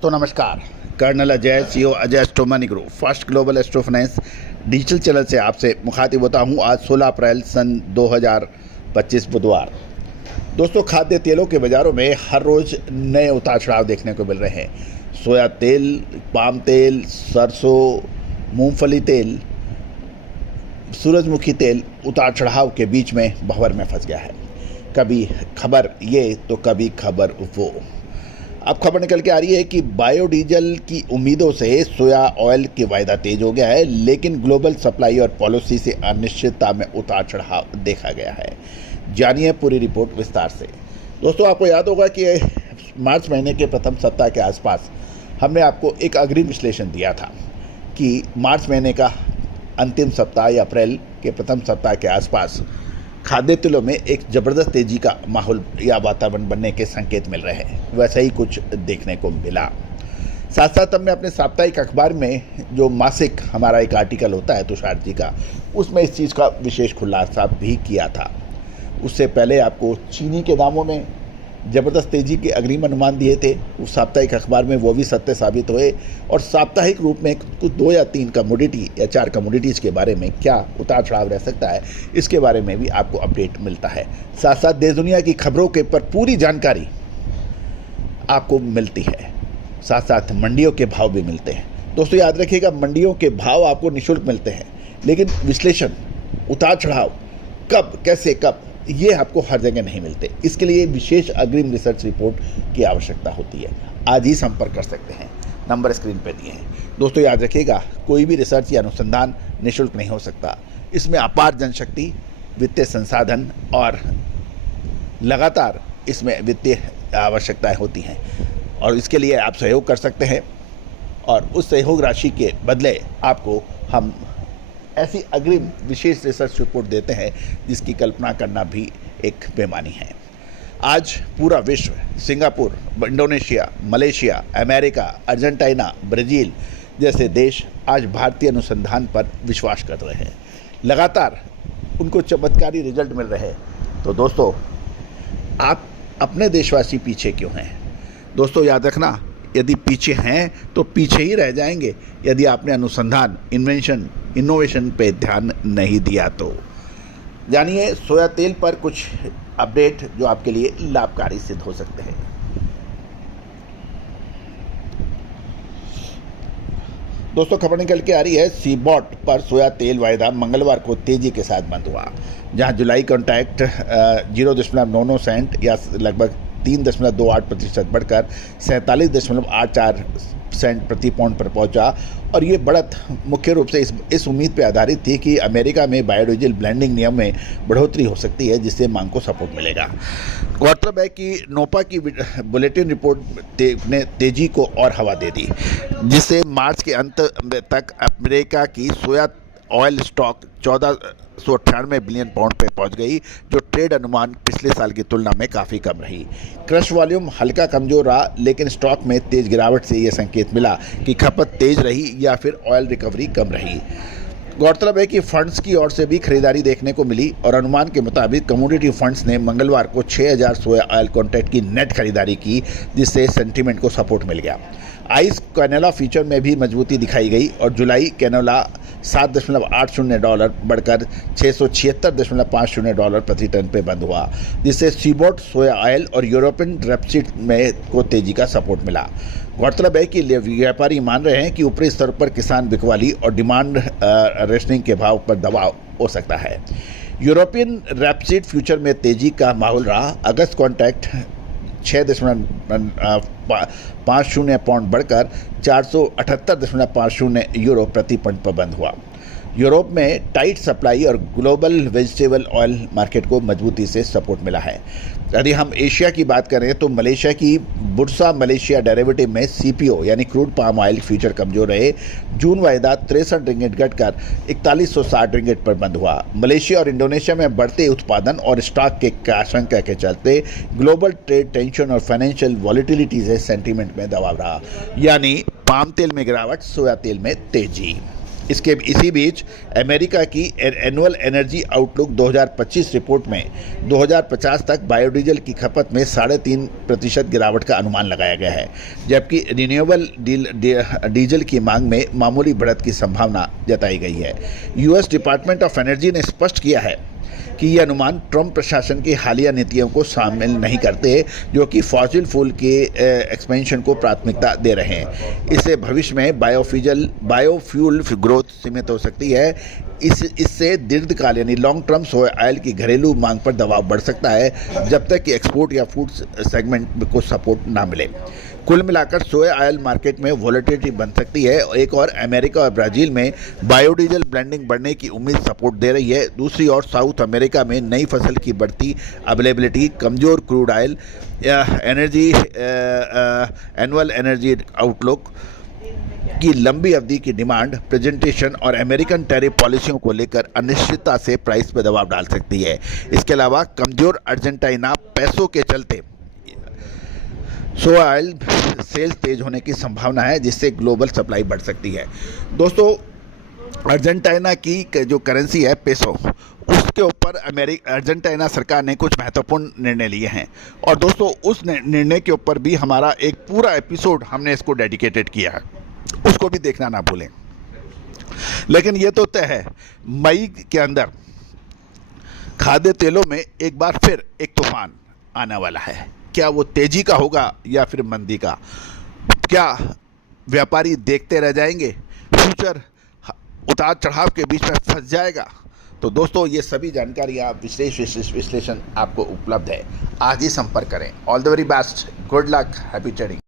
दोस्तों नमस्कार। Colonel Ajay CO Ajay Astromoney group first global astro finance digital channel से आपसे मुखातिब होता हूं। आज 16 अप्रैल सन 2025 बुधवार। दोस्तों, खाद्य तेलों के बाज़ारों में हर रोज़ नए उतार चढ़ाव देखने को मिल रहे हैं। सोया तेल, पाम तेल, सरसों, मूंगफली तेल, सूरजमुखी तेल उतार चढ़ाव के बीच में भंवर में फंस गया है। कभी खबर ये तो कभी खबर वो। अब खबर निकल के आ रही है कि बायोडीजल की उम्मीदों से सोया ऑयल की वायदा तेज हो गया है, लेकिन ग्लोबल सप्लाई और पॉलिसी से अनिश्चितता में उतार चढ़ाव देखा गया है। जानिए पूरी रिपोर्ट विस्तार से। दोस्तों, आपको याद होगा कि मार्च महीने के प्रथम सप्ताह के आसपास हमने आपको एक अग्रिम विश्लेषण दिया था कि मार्च महीने का अंतिम सप्ताह या अप्रैल के प्रथम सप्ताह के आसपास खाद्य तेलों में एक ज़बरदस्त तेज़ी का माहौल या वातावरण बनने के संकेत मिल रहे हैं। वैसा ही कुछ देखने को मिला। साथ साथ हमने अपने साप्ताहिक अखबार में जो मासिक हमारा एक आर्टिकल होता है तुषार जी का, उसमें इस चीज़ का विशेष खुलासा भी किया था। उससे पहले आपको चीनी के दामों में ज़बरदस्त तेज़ी के अग्रिम अनुमान दिए थे। उस साप्ताहिक अखबार में वो भी सत्य साबित हुए और साप्ताहिक रूप में कुछ 2 या 3 कमोडिटी या 4 कमोडिटीज़ के बारे में क्या उतार चढ़ाव रह सकता है, इसके बारे में भी आपको अपडेट मिलता है। साथ साथ देश दुनिया की खबरों के पर पूरी जानकारी आपको मिलती है। साथ साथ मंडियों के भाव भी मिलते हैं। दोस्तों, याद रखिएगा, मंडियों के भाव आपको निःशुल्क मिलते हैं, लेकिन विश्लेषण, उतार चढ़ाव कब, कैसे, कब, ये आपको हर जगह नहीं मिलते। इसके लिए विशेष अग्रिम रिसर्च रिपोर्ट की आवश्यकता होती है। आज ही संपर्क कर सकते हैं, नंबर स्क्रीन पर दिए हैं। दोस्तों, याद रखिएगा, कोई भी रिसर्च या अनुसंधान निःशुल्क नहीं हो सकता। इसमें अपार जनशक्ति, वित्तीय संसाधन और लगातार इसमें वित्तीय आवश्यकताएं होती हैं, और इसके लिए आप सहयोग कर सकते हैं, और उस सहयोग राशि के बदले आपको हम ऐसी अग्रिम विशेष रिसर्च रिपोर्ट देते हैं जिसकी कल्पना करना भी एक बेमानी है। आज पूरा विश्व, Singapore, Indonesia, Malaysia, America, Argentina, Brazil जैसे देश आज भारतीय अनुसंधान पर विश्वास कर रहे हैं। लगातार उनको चमत्कारी रिजल्ट मिल रहे हैं। तो दोस्तों, आप अपने देशवासी पीछे क्यों हैं? दोस्तों, याद रखना, यदि पीछे हैं तो पीछे ही रह जाएंगे यदि आपने अनुसंधान, इनोवेशन पे ध्यान नहीं दिया तो। जानिए सोया तेल पर कुछ अपडेट जो आपके लिए लाभकारी सिद्ध हो सकते हैं। दोस्तों, खबर निकल के आ रही है, सीबॉट पर सोया तेल वायदा मंगलवार को तेजी के साथ बंद हुआ, जहां जुलाई कॉन्ट्रैक्ट 0.99 सेंट या लगभग 3.28% बढ़कर 47.84 सेंट प्रति पाउंड पर पहुंचा। और ये बढ़त मुख्य रूप से इस उम्मीद पर आधारित थी कि अमेरिका में बायोडीजल ब्लेंडिंग नियम में बढ़ोतरी हो सकती है, जिससे मांग को सपोर्ट मिलेगा। गौरतलब है कि नोपा की बुलेटिन रिपोर्ट ने तेजी को और हवा दे दी, जिससे मार्च के अंत तक अमेरिका की सोया ऑयल स्टॉक 1498 बिलियन पाउंड पे पहुंच गई, जो ट्रेड अनुमान पिछले साल की तुलना में काफ़ी कम रही। क्रश वॉल्यूम हल्का कमज़ोर रहा, लेकिन स्टॉक में तेज़ गिरावट से ये संकेत मिला कि खपत तेज़ रही या फिर ऑयल रिकवरी कम रही। गौरतलब है कि फंड्स की ओर से भी खरीदारी देखने को मिली, और अनुमान के मुताबिक कमोडिटी फंड्स ने मंगलवार को 6000 सोया ऑयल कॉन्ट्रैक्ट की नेट खरीदारी की, जिससे सेंटीमेंट को सपोर्ट मिल गया। आइस कैनोला फ्यूचर में भी मजबूती दिखाई गई, और जुलाई कैनोला $7.80 बढ़कर $676.50 प्रति टन पे बंद हुआ, जिससे सीबॉट सोया ऑयल और यूरोपियन रेपसीड में को तेजी का सपोर्ट मिला। गौरतलब है कि व्यापारी मान रहे हैं कि ऊपरी स्तर पर किसान बिकवाली और डिमांड रेशनिंग के भाव पर दबाव हो सकता है। यूरोपियन रेपसीड फ्यूचर में तेजी का माहौल रहा। अगस्त कॉन्ट्रैक्ट 6.50 पाउंड बढ़कर 478.50 यूरो प्रति पाउंड पर बंद हुआ। यूरोप में टाइट सप्लाई और ग्लोबल वेजिटेबल ऑयल मार्केट को मजबूती से सपोर्ट मिला है। यदि हम एशिया की बात करें तो मलेशिया की बुर्सा मलेशिया डेरिवेटिव में सीपीओ यानी क्रूड पाम ऑयल फ्यूचर कमजोर रहे। जून वायदा 63 रिंगिट घटकर 4160 रिंगिट पर बंद हुआ। मलेशिया और इंडोनेशिया में बढ़ते उत्पादन और स्टॉक के आशंका के चलते ग्लोबल ट्रेड टेंशन और फाइनेंशियल वॉलिटिलिटी से सेंटीमेंट में दबाव रहा, यानी पाम तेल में गिरावट, सोया तेल में तेजी। इसी बीच अमेरिका की एनुअल एनर्जी आउटलुक 2025 रिपोर्ट में 2050 तक बायोडीजल की खपत में 3.5% गिरावट का अनुमान लगाया गया है, जबकि रिन्यूएबल डीजल की मांग में मामूली बढ़त की संभावना जताई गई है। यूएस डिपार्टमेंट ऑफ एनर्जी ने स्पष्ट किया है कि ये अनुमान ट्रंप प्रशासन की हालिया नीतियों को शामिल नहीं करते, जो कि फॉसिल फ्यूल के एक्सपेंशन को प्राथमिकता दे रहे हैं। इससे भविष्य में बायोफ्यूल ग्रोथ सीमित हो सकती है। इससे दीर्घकाल यानी लॉन्ग टर्म सोया ऑयल की घरेलू मांग पर दबाव बढ़ सकता है, जब तक कि एक्सपोर्ट या फूड सेगमेंट को सपोर्ट ना मिले। कुल मिलाकर सोया ऑयल मार्केट में वॉलेटिलिटी बन सकती है। एक और अमेरिका और ब्राज़ील में बायोडीजल ब्लेंडिंग बढ़ने की उम्मीद सपोर्ट दे रही है। दूसरी ओर साउथ अमेरिका में नई फसल की बढ़ती अवेलेबिलिटी, कमज़ोर crude oil, annual energy outlook की लंबी अवधि की डिमांड, प्रेजेंटेशन और अमेरिकन टैरिफ पॉलिसियों को लेकर अनिश्चितता से प्राइस पर दबाव डाल सकती है। इसके अलावा कमज़ोर अर्जेंटीना पैसों के चलते सोया ऑयल सेल्स तेज होने की संभावना है, जिससे ग्लोबल सप्लाई बढ़ सकती है। दोस्तों, अर्जेंटीना की जो करेंसी है पेसो, उसके ऊपर अर्जेंटीना सरकार ने कुछ महत्वपूर्ण निर्णय लिए हैं, और दोस्तों उस निर्णय के ऊपर भी हमारा एक पूरा एपिसोड हमने इसको डेडिकेटेड किया है, उसको भी देखना ना भूलें। लेकिन ये तो तय है, मई के अंदर खाद्य तेलों में एक बार फिर एक तूफान आने वाला है। क्या वो तेजी का होगा या फिर मंदी का? क्या व्यापारी देखते रह जाएंगे? फ्यूचर उतार चढ़ाव के बीच में फंस जाएगा? तो दोस्तों, ये सभी जानकारियाँ विश्लेषण आपको उपलब्ध है। आज ही संपर्क करें। All the very best, good luck, happy trading.